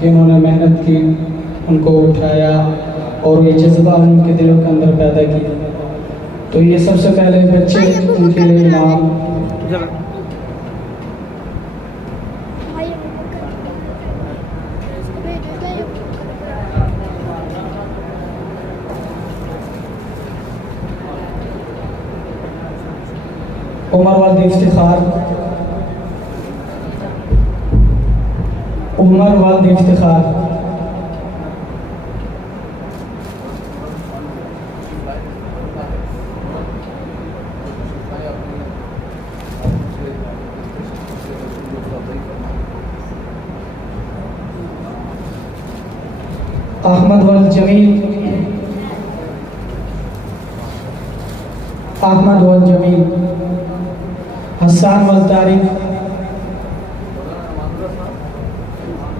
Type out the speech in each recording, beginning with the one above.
کہ انہوں نے محنت کی، ان کو اٹھایا اور یہ جذبہ ان کے دلوں کے اندر پیدا کیا. تو یہ سب سے پہلے بچے ان کے لیے انعام. عمر والد افتخار، عمر والد افتخار. احمد والد جمیل، احمد والد جمیل. حسان والد طارق،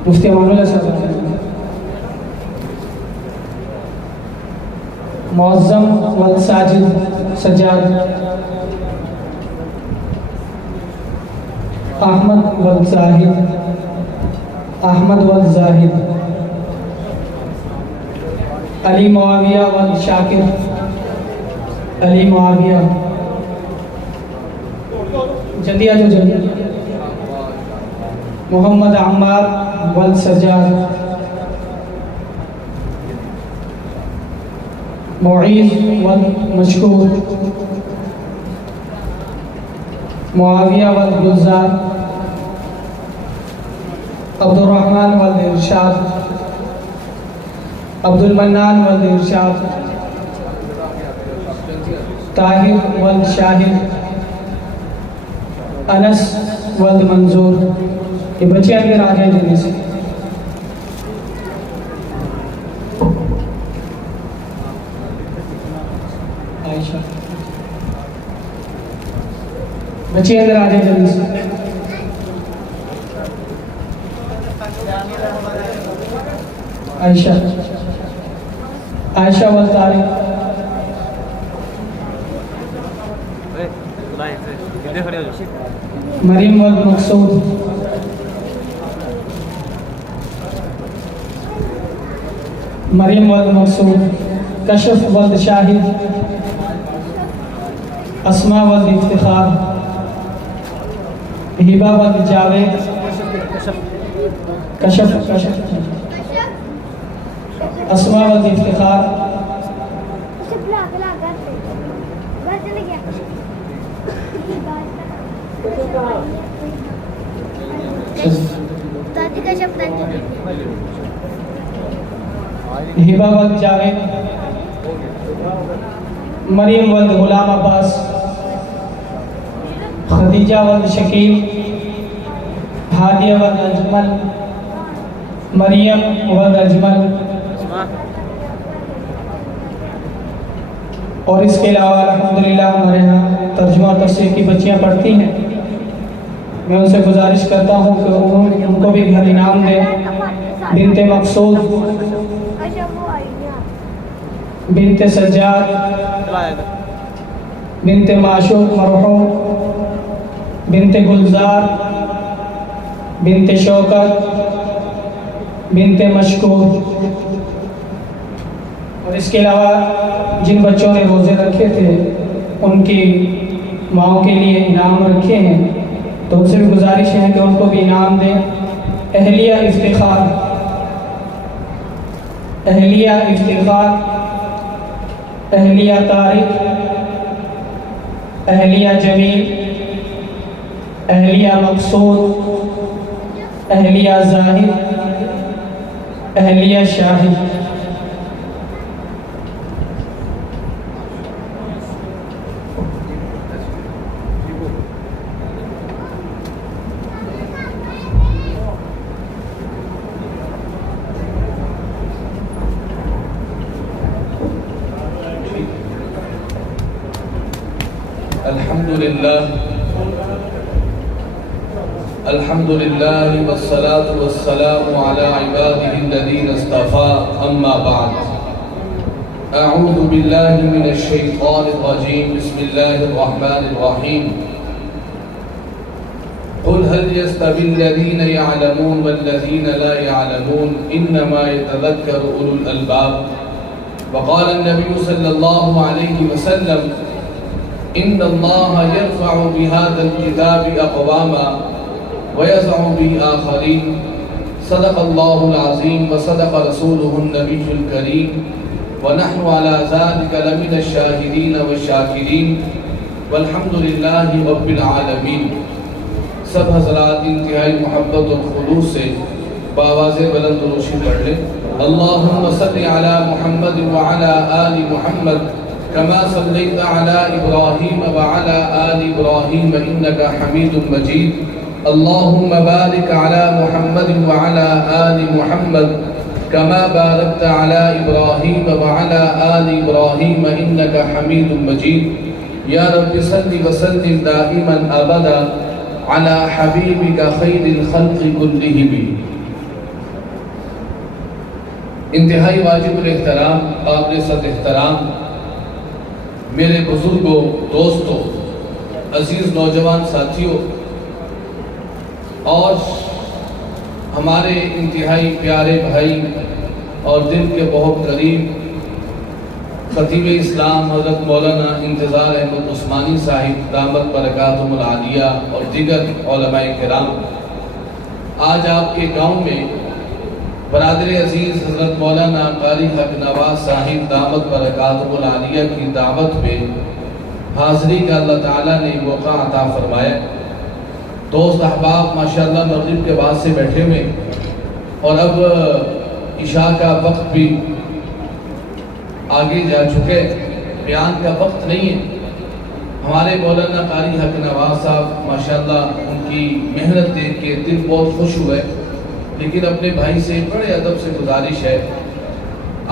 مفتی امان اللہ صاحب. معظم والد ساجد سجاد. احمد والد زاہد، احمد والد زاہد. علی معاویہ والد شاکر، علی معاویہ. جلدی آ جاؤ جلدی. محمد عمار والد سجاد. معیز والد مشکور. معاویہ والد گلزار. عبد الرحمن والد ارشاد. عبد المنان والد ارشاد. طاہر والد شاہد. انس والد منظور. یہ بچے اگر آ جائیں جلدی سے. عائشہ، بچے اگر آ جائیں جلدی سے. عائشہ، عائشہ والد طارق. مریم والد مقصود. مریم والد مقصود. کشف والد شاہد. اسماء والد افتخار. ہبہ والد جاوید. کشف کشف. اسماء والد افتخار. ہبہ والد جاوید. مریم والد غلام عباس. خدیجہ والد شکیل. ہادیہ والد اجمل. مریم والد اجمل. اور اس کے علاوہ الحمدللہ ہمارے ہاں ترجمہ اور تفسیر کی بچیاں پڑھتی ہیں. میں ان سے گزارش کرتا ہوں کہ ان کو بھی گھر انعام دیں. بنت مقصود، بنت سجاد، بنت معشوق مرحوم، بنت گلزار، بنت شوکت، بنت مشکور. اور اس کے علاوہ جن بچوں نے روزے رکھے تھے ان کی ماؤں کے لیے انعام رکھے ہیں، تو ان سے بھی گزارش ہے کہ ان کو بھی انعام دیں. اہلیہ افتخار، اہلیہ افتخار، اہلیہ طارق، اہلیہ جمیل، اہلیہ مقصود، اہلیہ زاہد، اہلیہ شاہد. الحمد لله والصلاة والسلام على عباده الذين اصطفى أما بعد. أعوذ بالله من الشيطان الرجيم. بسم الله الرحمن الرحيم. قل هل يستوي الذين يعلمون والذين لا يعلمون إنما يتذكر أولو الألباب. وقال النبي صلى الله عليه وسلم إن الله يرفع بهذا الكتاب أقواما ويزع به آخرين. صدق الله العظيم وصدق رسوله النبي الكريم ونحن على ذلك لمن الشاهدين والشاكرين والحمد لله رب العالمین. سب حضرات انتہائی محبت اور خلوص سے بآواز بلند روشی پڑھ لیں. اللہم صلی علی محمد وعلی آل محمد كما صليت على إبراهيم وعلى آل إبراهيم إنك حميد مجيد. اللهم بارك على محمد وعلى آل محمد كما باركت على إبراهيم وعلى آل إبراهيم إنك حميد مجيد. يا رب صل وسلم دائما أبدا على حبيبك خير الخلق كلهم. انتہائی واجب الاحترام، قابل صد احترام میرے بزرگوں، دوستوں، عزیز نوجوان ساتھیوں اور ہمارے انتہائی پیارے بھائی اور دل کے بہت قریب خطیب اسلام حضرت مولانا انتظار احمد عثمانی صاحب دامت برکاتہم العالیہ اور دیگر علماء کرام، آج آپ کے گاؤں میں برادر عزیز حضرت مولانا قاری حق نواز صاحب دامت برکاتہم العالیہ کی دعوت پہ حاضری کا اللہ تعالیٰ نے موقع عطا فرمایا. دوست احباب ماشاءاللہ مغرب کے بعد سے بیٹھے ہوئے اور اب عشاء کا وقت بھی آگے جا چکے، بیان کا وقت نہیں ہے. ہمارے مولانا قاری حق نواز صاحب ماشاءاللہ ان کی محنت دیکھ کے دل بہت خوش ہوئے، لیکن اپنے بھائی سے بڑے ادب سے گزارش ہے،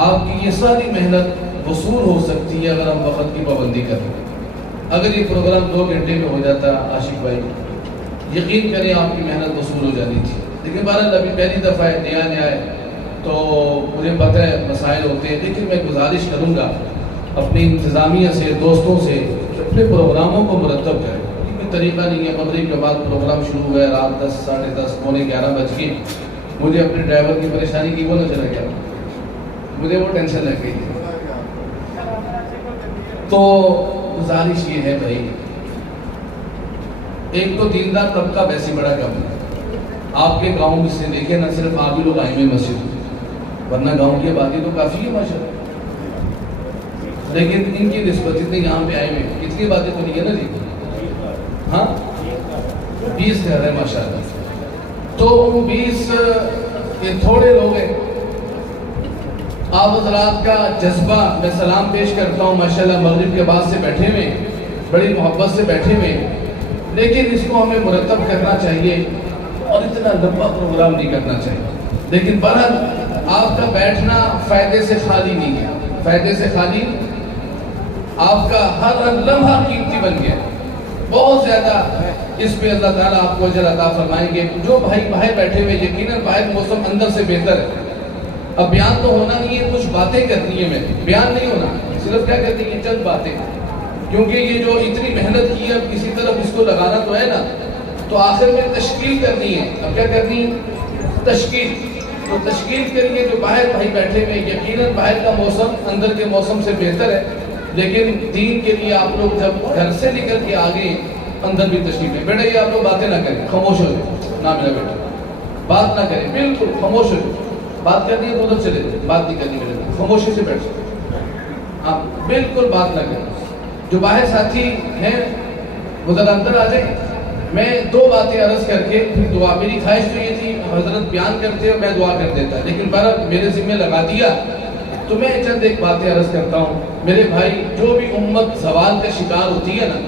آپ کی یہ ساری محنت وصول ہو سکتی ہے اگر ہم وقت کی پابندی کریں. اگر یہ پروگرام 2 گھنٹے میں ہو جاتا عاشق بھائی، یقین کریں آپ کی محنت وصول ہو جانی تھی. لیکن بہرحال ابھی پہلی دفعہ ہے، نیا ہے تو مجھے پتہ ہے مسائل ہوتے ہیں، لیکن میں گزارش کروں گا اپنی انتظامیہ سے، دوستوں سے اپنے پروگراموں کو مرتب کریں. کوئی طریقہ نہیں ہے مغرب کے بعد پروگرام شروع ہوئے، رات 10 ساڑھے 10 پونے 11 بج گئے، مجھے اپنے ڈرائیور کی پریشانی کی وہ نہ چلا گیا، مجھے وہ ٹینشن لگ گئی. تو گزارش یہ ہے بھائی، ایک تو دیندار طبقہ ویسے بڑا کم ہے. آپ کے گاؤں میں سے دیکھیں، نہ صرف آپ ہی لوگ آئے ہوئے مسجد، ورنہ گاؤں کی آبادی تو کافی ہے ماشاءاللہ، لیکن ان کی نسبت اتنے یہاں پہ آئے ہوئے کتنی باتیں تو نہیں ہے نا جی. ہاں 20 گھر ہے ماشاءاللہ، تو 20 یہ تھوڑے لوگ ہیں. آپ حضرات کا جذبہ میں سلام پیش کرتا ہوں، ماشاءاللہ مغرب کے بعد سے بیٹھے ہوئے، بڑی محبت سے بیٹھے ہوئے، لیکن اس کو ہمیں مرتب کرنا چاہیے اور اتنا لمبا پروگرام نہیں کرنا چاہیے. لیکن بہرحال آپ کا بیٹھنا فائدے سے خالی نہیں ہے، فائدے سے خالی آپ کا ہر لمحہ قیمتی بن گیا. بہت زیادہ اس پہ اللہ تعالیٰ آپ کو اجر عطا فرمائیں گے. جو بھائی باہر بیٹھے ہوئے، یقیناً باہر موسم اندر سے بہتر ہے. اب بیان تو ہونا نہیں ہے، کچھ باتیں کرنی ہے. میں بیان نہیں ہونا، صرف کیا کرنی ہے، چند باتیں. کیونکہ یہ جو اتنی محنت کی ہے، اب کسی طرف اس کو لگانا تو ہے نا، تو آخر میں تشکیل کرنی ہے. اب کیا کرنی ہے، تشکیل. تو تشکیل کے لیے جو باہر بھائی بیٹھے ہوئے، یقیناً باہر کا موسم اندر کے موسم سے بہتر ہے، لیکن دین کے لیے آپ لوگ جب گھر سے نکل کے آگے اندر بھی تشریف ہے. بیٹا یہ آپ لوگ باتیں نہ کریں، خاموش ہو جائیں. نہ میرا بیٹا بات نہ کریں، بالکل خاموش ہو جائیں. بات کرنی ہے تو ادھر چلے جائیں، بات نہیں کرنی میرے، خاموشی سے بیٹھ جائیں. آپ بالکل بات نہ کریں. جو باہر ساتھی ہیں وہ ذرا اندر آ جائیں. میں 2 باتیں عرض کر کے پھر دعا. میری خواہش تو یہ تھی حضرت بیان کرتے اور میں دعا کر دیتا، لیکن بہرحال میرے ذمہ لگا دیا تو میں چند ایک باتیں عرض کرتا ہوں. میرے بھائی، جو بھی امت زوال کا شکار ہوتی ہے نا،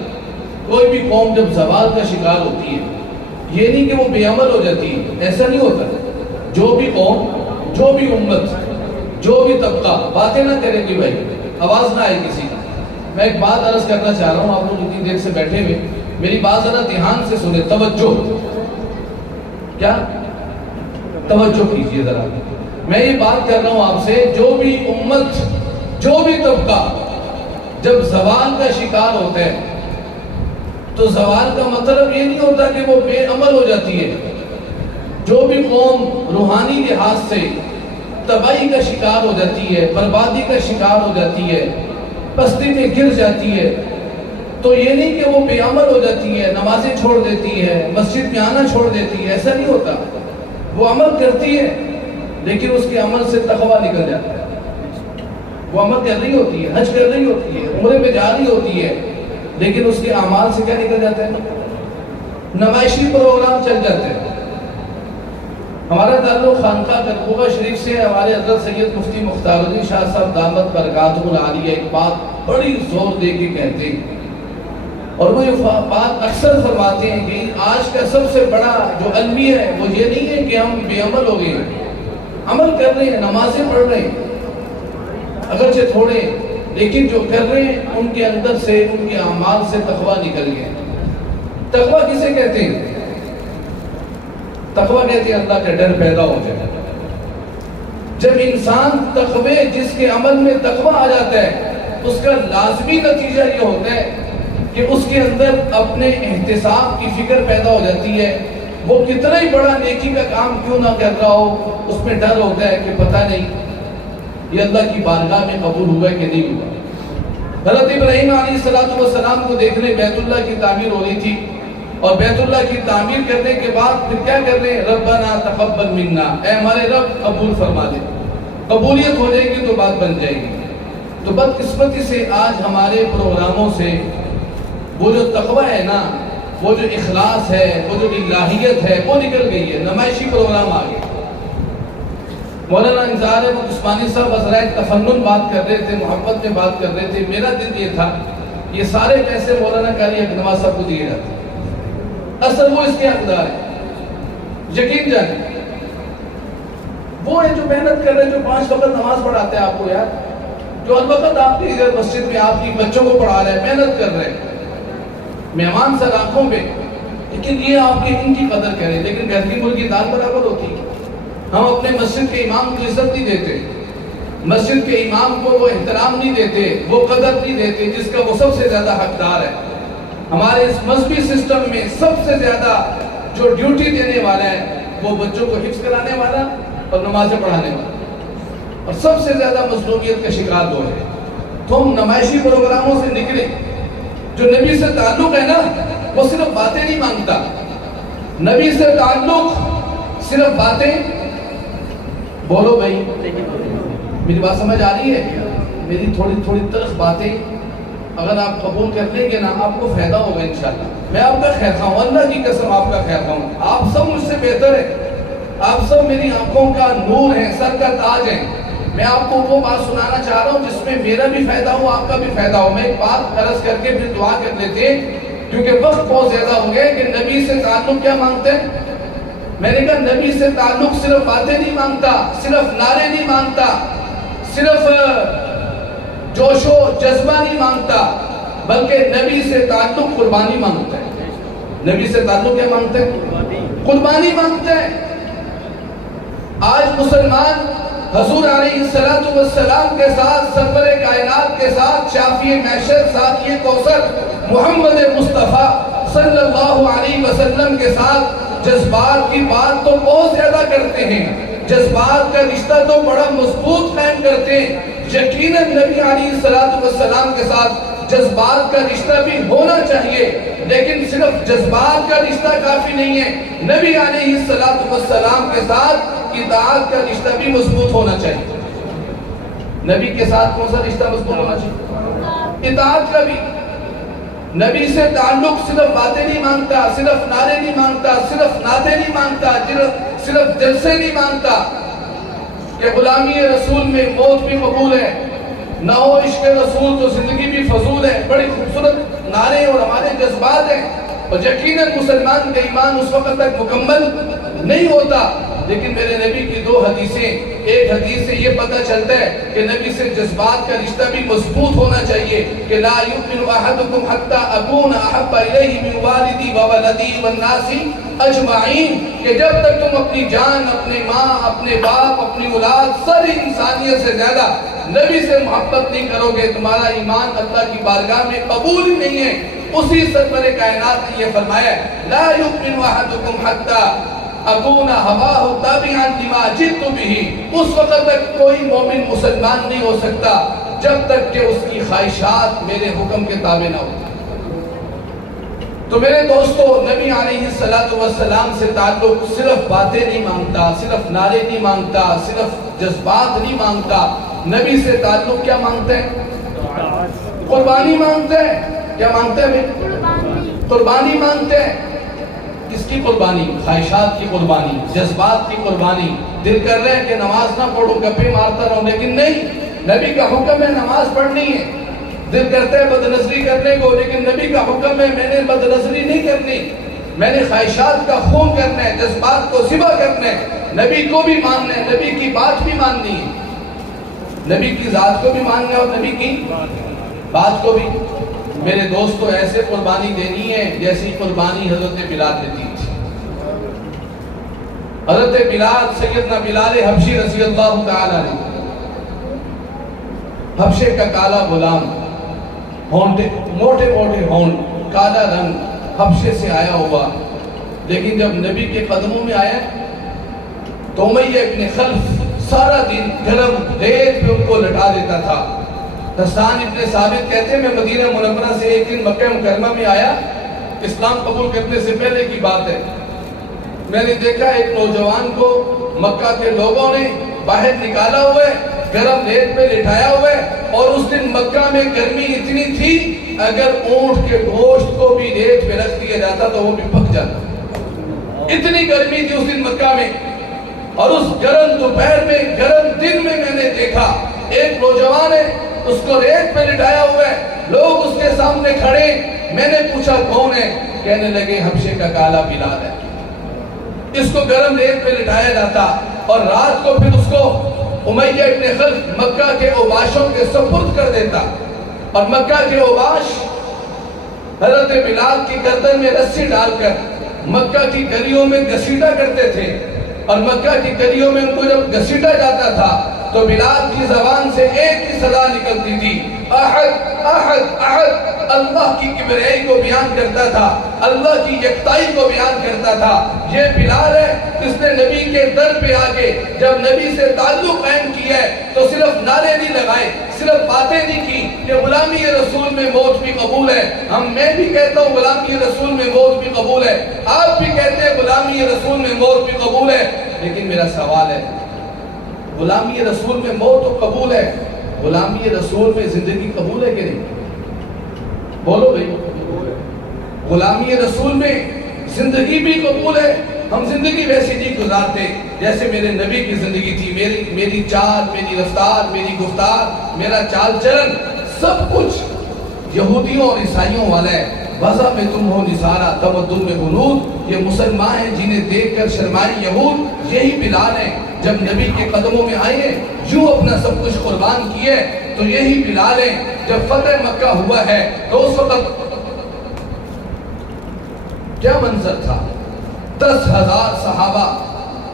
کوئی بھی قوم جب زوال کا شکار ہوتی ہے، یہ نہیں کہ وہ بے عمل ہو جاتی ہے، ایسا نہیں ہوتا. جو بھی قوم، جو بھی امت، جو بھی طبقہ باتیں نہ کریں گے بھائی، آواز نہ آئے کسی کی. میں ایک بات عرض کرنا چاہ رہا ہوں، آپ لوگ اتنی دیر سے بیٹھے ہوئے، میری بات ذرا دھیان سے سنیں، توجہ. کیا توجہ کیجئے ذرا. میں یہ بات کر رہا ہوں آپ سے، جو بھی امت، جو بھی طبقہ جب زوال کا شکار ہوتا ہے، تو زوال کا مطلب یہ نہیں ہوتا کہ وہ بے عمل ہو جاتی ہے. جو بھی قوم روحانی لحاظ سے تباہی کا شکار ہو جاتی ہے، بربادی کا شکار ہو جاتی ہے، پستی میں گر جاتی ہے، تو یہ نہیں کہ وہ بے عمل ہو جاتی ہے، نمازیں چھوڑ دیتی ہے، مسجد میں آنا چھوڑ دیتی ہے. ایسا نہیں ہوتا. وہ عمل کرتی ہے لیکن اس کے عمل سے تقویٰ نکل جاتا ہے. وہ عمل کر رہی ہوتی ہے، حج کر رہی ہوتی ہے، عمرے میں جا رہی ہوتی ہے، لیکن اس کے اعمال سے کیا نکل جاتا ہے؟ نمائشی پروگرام چل جاتے ہیں. ہمارا تعلق خانقاہ قرقوبہ شریف سے. ہمارے حضرت سید مفتی مختار الدین شاہ صاحب دامت برکاتہ العالیہ ایک بات بڑی زور دے کے کہتے ہیں، اور وہ یہ بات اکثر فرماتے ہیں کہ آج کا سب سے بڑا جو المیہ ہے وہ یہ نہیں ہے کہ ہم بے عمل ہو گئے ہیں. عمل کر رہے ہیں، نمازیں پڑھ رہے ہیں اگرچہ تھوڑے، لیکن جو کر رہے ہیں ان کے اندر سے، ان کے اعمال سے تقویٰ نکل گئے. تقویٰ کسے کہتے ہیں؟ تقویٰ کہتے ہیں اللہ کا ڈر پیدا ہو جائے. جب انسان تقوی، جس کے عمل میں تقویٰ آ جاتا ہے، اس کا لازمی نتیجہ یہ ہوتا ہے کہ اس کے اندر اپنے احتساب کی فکر پیدا ہو جاتی ہے. وہ کتنا ہی بڑا نیکی کا کام کیوں نہ کر رہا ہو، اس میں ڈر ہوتا ہے کہ پتہ نہیں یہ اللہ کی بارگاہ میں قبول ہوا ہے کہ نہیں ہوا. حضرت ابراہیم علیہ السلام کو دیکھنے بیت اللہ کی تعمیر ہو رہی تھی، اور بیت اللہ کی تعمیر کرنے کے بعد پھر کیا کر رہے ہیں؟ ربنا تقبل منا، اے ہمارے رب قبول فرما دے. قبولیت ہو جائے گی تو بات بن جائے گی. تو بدقسمتی سے آج ہمارے پروگراموں سے وہ جو تقویٰ ہے نا، وہ جو اخلاص ہے، وہ جو الہیت ہے، وہ نکل گئی ہے. نمائشی پروگرام آ گئے. مولانا انصار احمد عثمانی صاحب ازرائے تفنن بات کر رہے تھے، محبت میں بات کر رہے تھے. میرا دل یہ تھا یہ سارے پیسے مولانا قاری حقنواز صاحب کو دیے جاتے ہیں. اصل وہ اس کے حقدار ہے. یقین جانیں وہ ہے جو محنت کر رہے ہیں، جو 5 وقت نماز پڑھاتے ہیں آپ کو یار، جو الوقت آپ کی مسجد میں آپ کی بچوں کو پڑھا رہے ہیں، محنت کر رہے ہیں مہمان سر آنکھوں پہ، لیکن یہ آپ کی ان کی قدر کریں. لیکن گھر کی مرغی دال برابر ہوتی ہے. ہم اپنے مسجد کے امام کو عزت نہیں دیتے، مسجد کے امام کو وہ احترام نہیں دیتے، وہ قدر نہیں دیتے جس کا وہ سب سے زیادہ حقدار ہے. ہمارے اس مذہبی سسٹم میں سب سے زیادہ جو ڈیوٹی دینے والا ہے وہ بچوں کو حفظ کرانے والا اور نمازیں پڑھانے والا، اور سب سے زیادہ مظلومیت کا شکار وہ ہے. تو ہم نمائشی پروگراموں سے نکلے. جو نبی سے تعلق ہے نا، وہ صرف باتیں نہیں مانگتا. نبی سے تعلق صرف باتیں، بولو بھائی میری بات سمجھ آ رہی ہے؟ میری تھوڑی تلخ باتیں اگر آپ قبول کر لیں گے نا، آپ کو فائدہ ہوگا انشاءاللہ. میں آپ کا خیر خواہ ہوں، اللہ کی قسم آپ کا خیر خواہ ہوں. آپ سب مجھ سے بہتر ہیں، آپ سب میری آنکھوں کا نور ہیں، سر کا تاج ہیں. میں آپ کو وہ بات سنانا چاہ رہا ہوں جس میں میرا بھی فائدہ ہو، آپ کا بھی فائدہ ہو. میں ایک بات عرض کر کے پھر دعا کر لیتے ہیں، کیونکہ وقت بہت زیادہ ہو گیا کہ نبی سے تعلق کیا مانگتے ہیں. میں نے کہا نبی سے تعلق صرف باتیں نہیں مانگتا، صرف نعرے نہیں مانگتا، صرف جوش و جذبہ نہیں مانگتا، بلکہ نبی سے تعلق قربانی مانگتا ہے. نبی سے تعلق کیا مانگتا ہے؟ قربانی مانگتا ہے. آج مسلمان حضور علیہ السلام کے ساتھ، سرور کائنات کے ساتھ، شافی محشر، ساقی کوثر محمد مصطفیٰ صلی اللہ علیہ وسلم کے ساتھ جذبات کی بات تو بہت زیادہ کرتے ہیں، جذبات کا رشتہ تو بڑا مضبوط قائم کرتے ہیں. یقیناً نبی علیہ السلام کے ساتھ جذبات کا رشتہ بھی ہونا چاہیے، لیکن صرف جذبات کا رشتہ کافی نہیں ہے. نبی علیہ السلام کے ساتھ اطاعت کا رشتہ بھی مضبوط ہونا چاہیے. نبی کے ساتھ کون سا رشتہ مضبوط ہونا چاہیے؟ اطاعت کا بھی. نبی سے تعلق صرف باتیں نہیں مانگتا، صرف نعرے نہیں مانگتا، صرف نعتیں نہیں مانگتا، صرف جلسے نہیں مانگتا کہ غلامی رسول میں موت بھی قبول ہے، نہ ہو عشق رسول تو زندگی بھی فضول ہے. بڑی خوبصورت نعرے اور ہمارے جذبات ہیں، اور یقیناً مسلمان کا ایمان اس وقت تک مکمل نہیں ہوتا. لیکن میرے نبی کی 2 حدیثیں، ایک حدیث سے یہ پتہ چلتا ہے کہ نبی سے جذبات کا رشتہ بھی مضبوط ہونا چاہیے کہ لا یؤمن احدکم حتی اکون احب الیہ من والدی وولدی والناس اجمعین، کہ جب تک تم اپنی جان، اپنے ماں، اپنے باپ، اپنی اولاد، ساری انسانیت سے زیادہ نبی سے محبت نہیں کرو گے، تمہارا ایمان اللہ کی بارگاہ میں قبول ہی نہیں ہے. اسی سرور کائنات نے یہ فرمایا لا یؤمن احدکم حتی اکون ہواہ تابعا لما جئت بہ، اس وقت تک کوئی مومن مسلمان نہیں ہو سکتا جب تک کہ اس کی خواہشات میرے حکم کے تابع نہ ہو۔ تو میرے دوستو، نبی علیہ السلام سے تعلق صرف باتیں نہیں مانگتا، صرف نعرے نہیں مانگتا، صرف جذبات نہیں مانگتا، نبی سے تعلق کیا مانگتے ہیں؟ قربانی مانگتے ہیں۔ کیا مانگتے ہیں؟ قربانی مانگتے ہیں۔ کس کی قربانی؟ خواہشات کی قربانی، جذبات کی قربانی۔ دل کر رہے ہیں کہ نماز نہ پڑھوں، گپے مارتا رہوں، لیکن نہیں، نبی کا حکم ہے نماز پڑھنی ہے۔ دل کرتا ہے بدنظری کرنے کو، لیکن نبی کا حکم ہے میں نے بدنظری نہیں کرنی، میں نے خواہشات کا خون کرنا ہے، جذبات کو ذبح کرنا ہے، نبی کو بھی ماننا ہے، نبی کی بات بھی ماننی ہے، نبی کی ذات کو بھی ماننا ہے اور نبی کی بات کو بھی۔ میرے دوستو، ایسے قربانی دینی ہے جیسی قربانی حضرت بلال نے دی تھی۔ حضرت بلال، سیدنا بلال حبشی رضی اللہ تعالی عنہ، حبشے کا کالا غلام، موٹے موٹے ہونٹ، کالا رنگ، حبشے سے آیا ہوا، لیکن جب نبی کے قدموں میں آیا تو امیہ ابن خلف سارا دن گرم ریت پہ ان کو لٹا دیتا تھا۔ حسان ابن ثابت کہتے ہیں میں مدینہ منورہ سے ایک دن مکہ مکرمہ میں آیا، اسلام قبول کرنے سے پہلے کی بات ہے، میں نے دیکھا ایک نوجوان کو مکہ کے لوگوں نے باہر نکالا ہوا ہے، گرم ریت پہ لٹایا ہوا ہے، اور اس دن مکہ میں گرمی اتنی تھی اگر اونٹ کے گوشت کو بھی ریت پہ رکھ دیا جاتا تو وہ بھی پک جاتا، اتنی گرمی تھی اس دن مکہ میں۔ اور اس گرم دوپہر میں، گرم دن میں نے دیکھا ایک نوجوان ہے، اس کو ریت پہ لٹایا ہوا ہے، لوگ اس کے سامنے کھڑے، میں نے پوچھا کون ہے؟ کہنے لگے حبشے کا کالا بلال ہے۔ اس کو گرم ریت پہ لٹایا جاتا اور رات کو پھر اس کو امیہ ابن خلف مکہ کے اوباشوں کے سپرد کر دیتا، اور مکہ کے اوباش حضرت بلال کی گردن میں رسی ڈال کر مکہ کی گلیوں میں گھسیٹا کرتے تھے، اور مکہ کی گلیوں میں ان کو جب گھسیٹا جاتا تھا تو بلال کی زبان سے ایک ہی صدا نکلتی تھی، احد احد احد، اللہ کی کبریائی کو بیان کرتا تھا، اللہ کی یکتائی کو بیان کرتا تھا۔ یہ بلال ہے جس نے نبی کے در پہ آگے جب نبی سے تعلق قائم کیا ہے تو صرف نعرے نہیں لگائے، صرف باتیں نہیں کی کہ غلامی رسول میں موت بھی قبول ہے۔ میں بھی کہتا ہوں غلامی رسول میں موت بھی قبول ہے، آپ بھی کہتے ہیں غلامی رسول میں موت بھی قبول ہے، لیکن میرا سوال ہے غلامی رسول میں موت تو قبول ہے، غلامی رسول میں زندگی قبول ہے کہ نہیں؟ بولو بھئی، غلامی رسول میں زندگی بھی قبول ہے۔ ہم زندگی ویسی نہیں گزارتے جیسے میرے نبی کی زندگی تھی، میری چال، میری رفتار، میری گفتار، میرا چال چلن، سب کچھ یہودیوں اور عیسائیوں والا ہے۔ وضع میں تم ہو نثارا، تمدن میں غنود، یہ مسلمان ہیں جنہیں دیکھ کر شرمائے یہود، یہی بلال ہیں جب نبی کے قدموں میں آئے ہیں یوں اپنا سب کچھ قربان کیے، تو یہی بلال ہیں جب فتح مکہ ہوا ہے تو اس وقت کیا منظر تھا؟ 10,000 صحابہ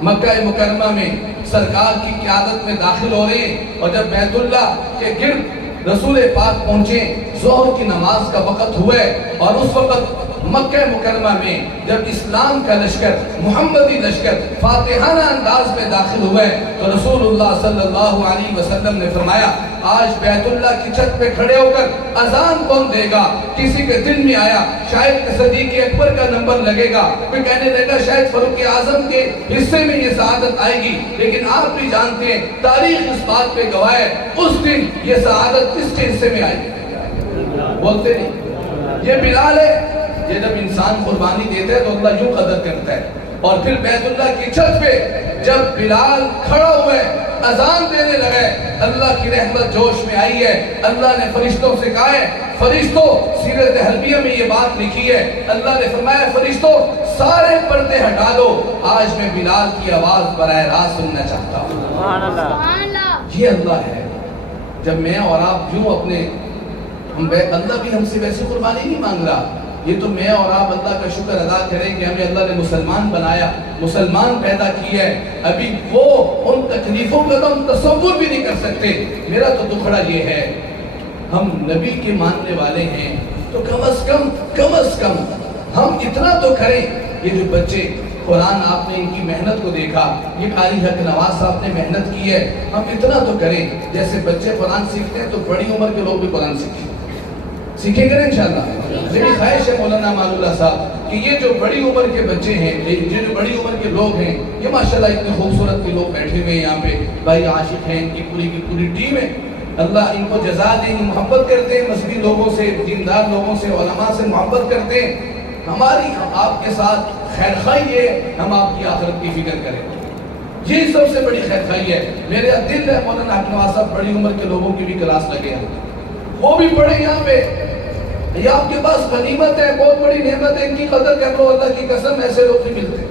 مکہ مکرمہ میں سرکار کی قیادت میں داخل ہو رہے ہیں، اور جب بیت اللہ کے گرد رسول پاک پہنچے، ظہر کی نماز کا وقت ہوا ہے، اور اس وقت مکہ مکرمہ میں جب اسلام کا لشکر، محمدی لشکر فاتحانہ انداز میں داخل ہوئے تو رسول اللہ صلی اللہ علیہ وسلم نے فرمایا آج بیت اللہ کی چھت پہ کھڑے ہو کر اذان کون دے گا؟ کسی کے دل میں آیا شاید صدیق اکبر کا نمبر لگے گا، کوئی کہنے لگا شاید فاروق اعظم کے حصے میں یہ سعادت آئے گی، لیکن آپ بھی جانتے ہیں تاریخ اس بات پہ گواہ ہے اس دن یہ سعادت کس کے حصے میں آئی؟ بولتے نہیں، یہ بلال ہے۔ یہ جب انسان قربانی دیتا ہے تو اللہ یوں قدر کرتا ہے۔ اور پھر بیت اللہ کی چھت پہ جب بلال کھڑا ہوئے اذان دینے لگے، اللہ کی رحمت جوش میں آئی ہے۔ اللہ نے فرشتوں سے کہا ہے، فرشتوں، سیرت حلبیہ میں یہ بات لکھی ہے، اللہ نے فرمایا فرشتوں سارے پردے ہٹا دو، آج میں بلال کی آواز براہ راست سننا چاہتا ہوں۔ سبحان اللہ، یہ اللہ ہے۔ جب میں اور آپ یوں اپنے اللہ بھی ہم سے ویسے قربانی نہیں مانگ رہا، یہ تو میں اور آپ اللہ کا شکر ادا کریں کہ ہمیں اللہ نے مسلمان بنایا، مسلمان پیدا کیا ہے۔ ابھی وہ ان تکلیفوں کا تو ہم تصور بھی نہیں کر سکتے۔ میرا تو دکھڑا یہ ہے، ہم نبی کے ماننے والے ہیں، تو کم از کم ہم اتنا تو کریں. یہ جو بچے قرآن آپ نے ان کی محنت کو دیکھا, یہ قاری حق نواز صاحب نے محنت کی ہے, ہم اتنا تو کریں جیسے بچے قرآن سیکھتے ہیں تو بڑی عمر کے لوگ بھی قرآن سیکھیں گے انشاءاللہ. میری خواہش ہے مولانا امان اللہ صاحب کہ یہ جو بڑی عمر کے بچے ہیں, یہ جو بڑی عمر کے لوگ ہیں, یہ ماشاءاللہ اتنے خوبصورت کے لوگ بیٹھے ہوئے ہیں یہاں پہ, بھائی عاشق ہیں, ان کی پوری ٹیم ہے. اللہ ان کو جزا دیں, محبت کرتے ہیں مذہبی لوگوں سے, دیندار لوگوں سے, علماء سے محبت کرتے ہیں. ہماری آپ کے ساتھ خیر خواہی ہے, ہم آپ کی آخرت کی فکر کریں, یہ سب سے بڑی خیر خواہی ہے. میرے دل ہے مولانا حق نواز صاحب بڑی عمر کے لوگوں کی بھی کلاس لگے ہیں, وہ بھی پڑھیں یہاں پہ. یہ آپ کے پاس غنیمت ہے, بہت بڑی نعمت ہے, ان کی قدر کر لو. اللہ کی قسم ایسے لوگ نہیں ملتے,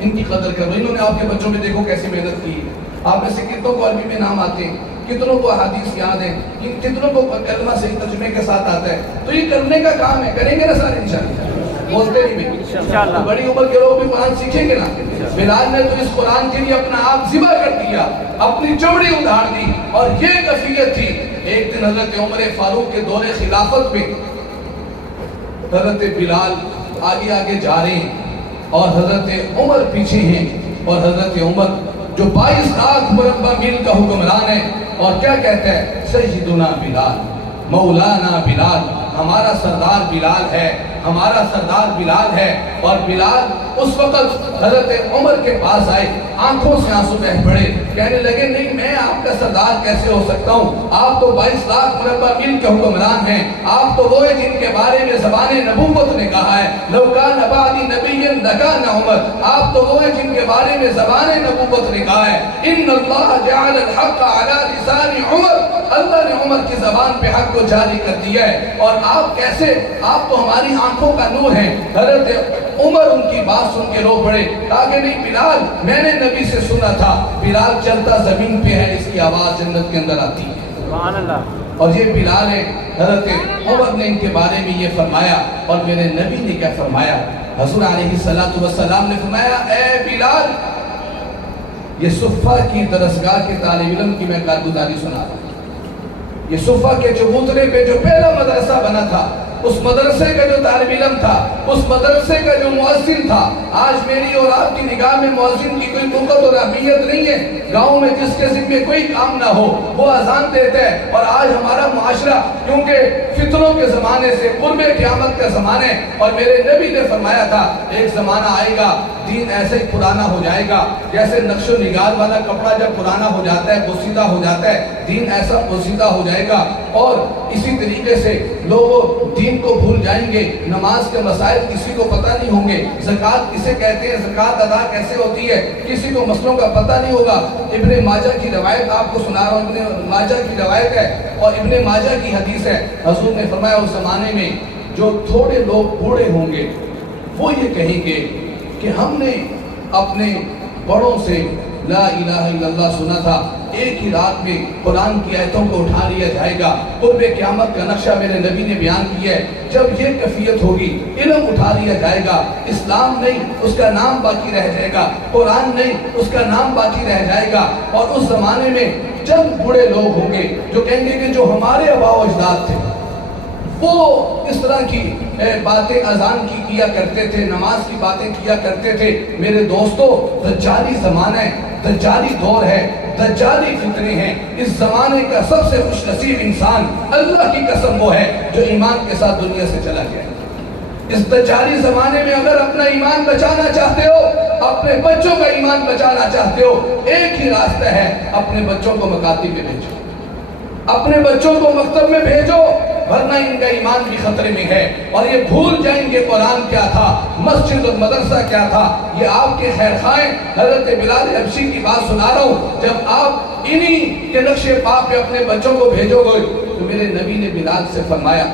ان کی قدر کر لو. انہوں نے آپ کے بچوں میں دیکھو کیسی محنت کی ہے. آپ میں سے کتنوں کو عربی میں نام آتے ہیں, کتنوں کو حدیث یاد ہیں, کتنوں کو کلمہ صحیح ترجمے کے ساتھ آتا ہے. تو یہ کرنے کا کام ہے, کریں گے نا سارے انشاءاللہ, بولتے نہیں میں. بڑی عمر کے لوگ بھی قرآن سیکھیں گے نا. بلال نے تو اس قرآن کے لیے اپنا آپ ذبح کر دیا, اپنی چمڑی ادھاڑ دی, اور یہ کیفیت تھی. ایک دن حضرت عمر فاروق کے دور خلافت میں حضرت بلال آگے جا رہے ہیں اور حضرت عمر پیچھے ہیں, اور حضرت عمر جو 22 لاکھ مربع میل کا حکمران ہے, اور کیا کہتا ہے, سیدنا بلال, مولانا بلال, ہمارا سردار بلال ہے, ہمارا سردار بلال ہے. اور بلال اس وقت حضرت عمر کے پاس آئے, آنکھوں سے آنسو بہہ پڑے, کہنے لگے نہیں میں آپ کا سردار کیسے ہو سکتا ہوں, آپ تو 22 لاکھ مربع میل کے حکمران ہیں, آپ تو وہ ہیں جن کے بارے میں زبان نبوت نے کہا ہے لو کان بعدی نبی لکان عمر, آپ تو وہ ہیں جن کے بارے میں زبان نبوت نے کہا ہے ان اللہ جعل الحق علی لسان عمر, اللہ نے عمر کی زبان پہ حق کو جاری کر دیا ہے. اور آپ کیسے, آپ تو ہماری آنکھوں کا نور ہیں. حضرت عمر ان کی بات سن کے رو پڑے, تاکہ نہیں بلال میں نے نبی سے سنا تھا, بلال چلتا زمین پہ ہے, اس کی آواز جنت کے اندر آتی ہے. سبحان اللہ. اور یہ بلال ہے. حضرت عمر نے ان کے بارے میں یہ فرمایا, اور میرے نبی نے کیا فرمایا, حضور علیہ السلام نے فرمایا اے بلال, یہ صفہ کی درسگاہ کے طالب علم کی میں کارگزاری سنا رہا ہوں. یہ صفہ کے چبوترے پہ جو پہلا مدرسہ بنا تھا, اس مدرسے کا جو طالب علم تھا, اس مدرسے کا جو مؤذن تھا, آج میری اور آپ کی نگاہ میں مؤذن کی کوئی طاقت اور اہمیت نہیں ہے. گاؤں میں جس کے ذمہ کوئی کام نہ ہو وہ اذان دیتا ہے. اور آج ہمارا معاشرہ کیونکہ فتنوں کے زمانے سے قرب قیامت کا زمانہ ہے, اور میرے نبی نے فرمایا تھا ایک زمانہ آئے گا دین ایسے ہی پرانا ہو جائے گا جیسے نقش و نگار والا کپڑا جب پرانا ہو جاتا ہے, پوسیدہ ہو جاتا ہے, دین ایسا پوسیدہ ہو جائے گا. اور اسی طریقے سے لوگ دین کو بھول جائیں گے, نماز کے مسائل کسی کو پتہ نہیں ہوں گے, زکوٰۃ کسے کہتے ہیں, زکوٰۃ ادا کیسے ہوتی ہے, کسی کو مسئلوں کا پتہ نہیں ہوگا. ابن ماجہ کی روایت آپ کو سنا رہا ہوں, ابن ماجہ کی روایت ہے اور ابن ماجہ کی حدیث ہے. حضور نے فرمایا اس زمانے میں جو تھوڑے لوگ بوڑھے ہوں گے وہ یہ کہیں گے کہ ہم نے اپنے بڑوں سے لا الہ الا اللہ سنا تھا, ایک ہی رات میں قرآن کی آیتوں کو اٹھا لیا جائے گا. قرب قیامت کا نقشہ میرے نبی نے بیان کیا ہے, جب یہ کیفیت ہوگی علم اٹھا لیا جائے گا, اسلام نہیں اس کا نام باقی رہ جائے گا, قرآن نہیں اس کا نام باقی رہ جائے گا. اور اس زمانے میں چند بڑے لوگ ہوں گے جو کہیں گے کہ جو ہمارے آباء و اجداد تھے وہ اس طرح کی باتیں اذان کی کیا کرتے تھے, نماز کی باتیں کیا کرتے تھے. میرے دوستو دجالی زمانہ ہے, دجالی دور ہے, دجالی فتنے ہیں. اس زمانے کا سب سے خوش نصیب انسان اللہ کی قسم وہ ہے جو ایمان کے ساتھ دنیا سے چلا گیا. اس دجالی زمانے میں اگر اپنا ایمان بچانا چاہتے ہو, اپنے بچوں کا ایمان بچانا چاہتے ہو, ایک ہی راستہ ہے, اپنے بچوں کو مکاتب میں بھیجو, اپنے بچوں کو مکتب میں بھیجو, ورنہ ان کا ایمان بھی خطرے میں ہے اور یہ بھول جائیں گے قرآن کیا تھا, مسجد اور مدرسہ کیا تھا. یہ آپ کے خیر خواہیں حضرت بلال حبشی کی بات سنا رہا ہوں. جب آپ انہی کے نقش پا پہ اپنے بچوں کو بھیجو گے تو میرے نبی نے بلال سے فرمایا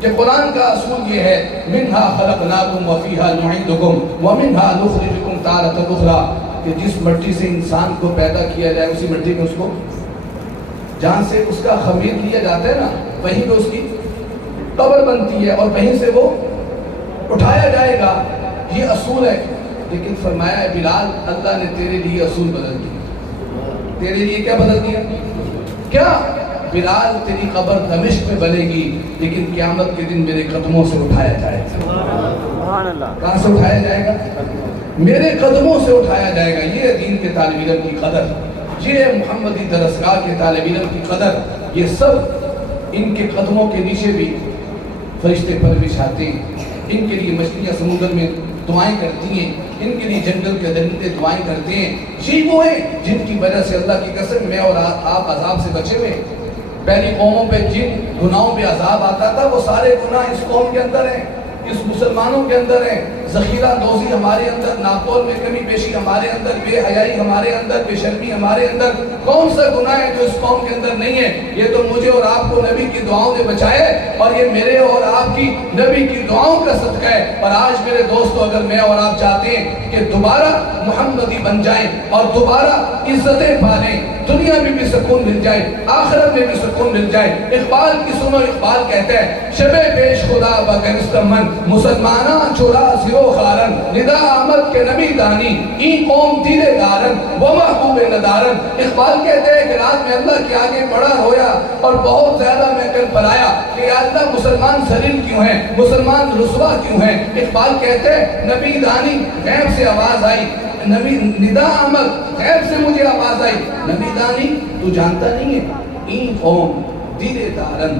کہ قرآن کا اصول یہ ہے منہا خلقناکم وفیہا نعیدکم ومنہا نخرجکم تارۃ اخری, کہ جس مٹی سے انسان کو پیدا کیا جائے اسی مٹی میں اس کو جہاں سے اس کا خمیر لیا جاتا ہے نا, وہیں پہ اس کی قبر بنتی ہے اور وہیں سے وہ اٹھایا جائے گا. یہ اصول ہے. لیکن فرمایا ہے بلال اللہ نے تیرے لیے اصول بدل دیا. تیرے لیے کیا بدل دیا؟ کیا پھر آج تیری قبر دمشق میں بنے گی، لیکن قیامت کے دن میرے قدموں سے اٹھایا جائے گا۔ کہاں سے اٹھایا جائے گا؟ میرے قدموں سے اٹھایا جائے گا۔ یہ دین کے طالب علم کی قدر، یہ محمدی درسگاہ کے طالب علم کی قدر، یہ سب ان کے قدموں کے نیچے بھی فرشتے پر بچھاتے ہیں، ان کے لیے مچھلیاں سمندر میں دعائیں کرتی ہیں، ان کے لیے جنگل کے درندے دعائیں کرتے ہیں۔ یہ وہ ہیں جن کی وجہ سے اللہ کی قسم میں اور آپ عذاب سے بچے ہوئے۔ پہلی قوموں پہ جن گناہوں پہ عذاب آتا تھا، وہ سارے گناہ اس قوم کے اندر ہیں، اس مسلمانوں کے اندر ہیں۔ ذخیرہ دوزی ہمارے اندر، ناپتول میں کمی بیشی ہمارے اندر، بے حیائی ہمارے اندر، بے شرمی ہمارے اندر۔ کون سا گناہ ہے جو اس قوم کے اندر نہیں ہے؟ یہ تو مجھے اور آپ کو نبی کی دعاؤں نے بچائے، اور یہ میرے اور آپ کی نبی کی دعاؤں کا صدقہ ہے۔ اور آج میرے دوستو، اگر میں اور آپ چاہتے ہیں کہ دوبارہ محمدی بن جائیں اور دوبارہ عزتیں پالیں، دنیا میں بھی سکون مل جائے، آخرت میں بھی سکون مل جائے، اقبال کی سنو، اقبال کہتا ہے شب پیش خدا بگرستمن مسلمانہ چورا زیرو خارن ندا آمد کے نبی دانی این قوم تیرے دارن وہ محبوب ندارن۔ اقبال کہتے ہیں کہ رات میں اللہ کے آگے بڑا رویا اور بہت زیادہ میں کل پرایا کہ یا اللہ مسلمان ذلیل کیوں ہیں، مسلمان رسوا کیوں ہیں۔ اقبال کہتے ہیں نبی دانی غیب سے آواز آئی، نبی ندا آمد غیب سے مجھے آواز آئی، نبی دانی تو جانتا نہیں ہے این قوم دیر دارن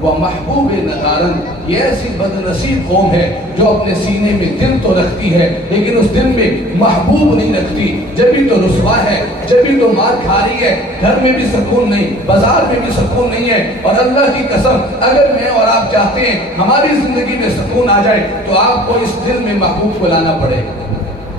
وہ محبوب ندارن۔ یہ ایسی بدنصیب قوم ہے جو اپنے سینے میں دل تو رکھتی ہے لیکن اس دل میں محبوب نہیں رکھتی، جبھی تو رسوا ہے، جبھی تو مار کھا رہی ہے، گھر میں بھی سکون نہیں، بازار میں بھی سکون نہیں ہے۔ اور اللہ کی قسم اگر میں اور آپ چاہتے ہیں ہماری زندگی میں سکون آ جائے تو آپ کو اس دل میں محبوب کو لانا پڑے گا،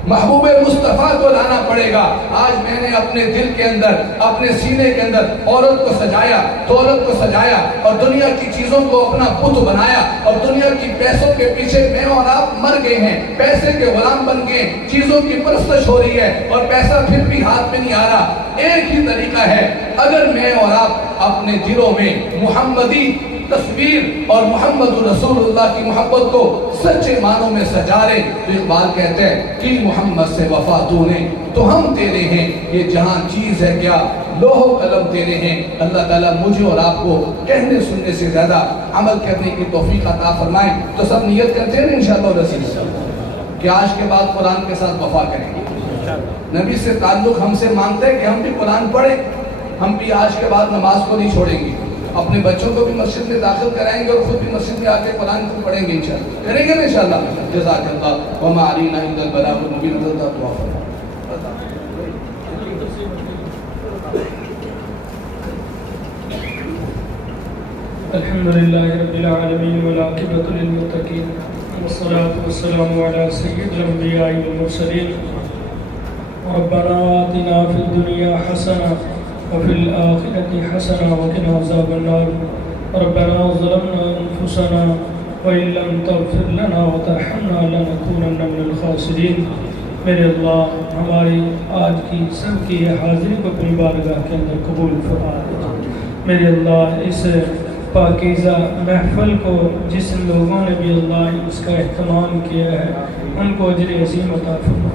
محبوب مصطفیٰ کو لانا پڑے گا۔ آج میں نے اپنے دل کے اندر، اپنے سینے کے اندر عورت کو سجایا، دولت کو سجایا اور دنیا کی چیزوں کو اپنا بت بنایا، اور دنیا کی پیسوں کے پیچھے میں اور آپ مر گئے ہیں، پیسے کے غلام بن گئے، چیزوں کی پرستش ہو رہی ہے اور پیسہ پھر بھی ہاتھ میں نہیں آ رہا۔ ایک ہی طریقہ ہے، اگر میں اور آپ اپنے دلوں میں محمدی تصویر اور محمد رسول اللہ کی محبت کو سچے معنوں میں سجا رہے تو اقبال کہتے ہیں کہ محمد سے وفا تو نے تو ہم تیرے ہیں، یہ جہاں چیز ہے کیا لوح و قلم تیرے ہیں۔ اللہ تعالیٰ مجھے اور آپ کو کہنے سننے سے زیادہ عمل کرنے کی توفیق عطا فرمائے۔ تو سب نیت کرتے ہیں انشاءاللہ رسول کہ آج کے بعد قرآن کے ساتھ وفا کریں گے، نبی سے تعلق ہم سے مانگتے ہیں کہ ہم بھی قرآن پڑھیں، ہم بھی آج کے بعد نماز کو نہیں چھوڑیں گے، اپنے بچوں کو بھی مسجد میں داخل کرائیں گے اور خود بھی مسجد میں آ کے قرآن کو پڑھیں گے انشاءاللہ، کریں گے نا انشاءاللہ۔ جزاک اللہ وما علینا الا البلاغ المبین۔ الحمدللہ رب العالمین والعاقبۃ للمتقین والصلاة والسلام علی سید الانبیاء والمرسلین۔ ربنا آتنا فی الدنیا حسنہ وفي الآخرة حسنة وقنا عذاب النار ربنا ظلمنا أنفسنا وإن لم تغفر لنا وترحمنا لنكونن من الخاسرین۔ میرے اللہ ہماری آج کی سب کی حاضری کو اپنی بارگاہ کے اندر قبول فرما دے۔ میرے اللہ اس پاکیزہ محفل کو جس لوگوں نے بھی اللہ اس کا اہتمام کیا ہے ان کو اجر عظیم عطا فرما۔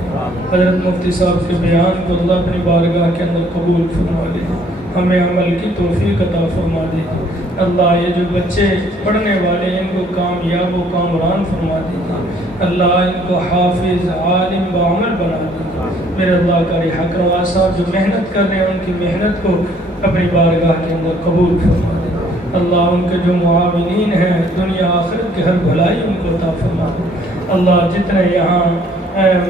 حضرت مفتی صاحب کے بیان کو اللہ اپنی بارگاہ کے اندر قبول فرما دے، ہمیں عمل کی توفیق عطا فرما دے۔ اللہ یہ جو بچے پڑھنے والے ہیں ان کو کامیاب و کامران فرما دے، اللہ ان کو حافظ عالم بعمل بنا دے۔ میرے اللہ قاری حق نواز صاحب جو محنت کر رہے ہیں ان کی محنت کو اپنی بارگاہ کے اندر قبول فرما دے۔ اللہ ان کے جو معاونین ہیں دنیا آخرت کی ہر بھلائی ان کو عطا فرما دے۔ اللہ جتنے یہاں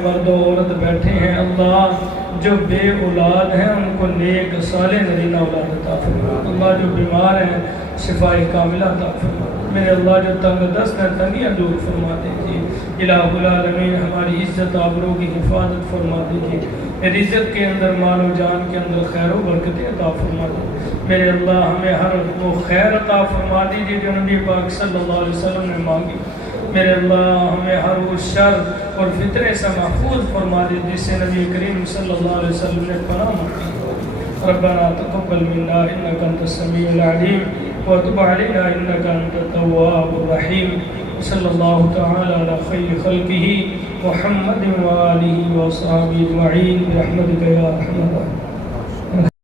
مرد و عورت بیٹھے ہیں اللہ جو بے اولاد ہیں ان کو نیک صالح نرینہ اولاد عطا فرما۔ اللہ جو بیمار ہیں شفاء کاملہ عطا فرما۔ میرے اللہ جو تنگ دست ہیں تنگیاں دور فرما دیجیے۔ الہ العالمین ہماری عزت آبرو کی حفاظت فرما دیجیے۔ میری عزت کے اندر مال و جان کے اندر خیر و برکت عطا فرما دیجیے۔ میرے اللہ ہمیں ہر وہ خیر عطا فرما دیجیے جو نبی پاک صلی اللہ علیہ وسلم نے مانگی۔ میرے اللہ ہمیں ہر وہ شر اور فتنے سے محفوظ فرما دے جس سے نبی کریم صلی اللہ علیہ وسلم نے پناہ مانگی۔ ربنا تقبل منا انك انت السميع العليم وتب علينا انك انت التواب الرحيم۔ صلی اللہ تعالی علی خیر خلقہ محمد وآلہ وصحبہ اجمعین برحمتک یا ارحم الراحمین۔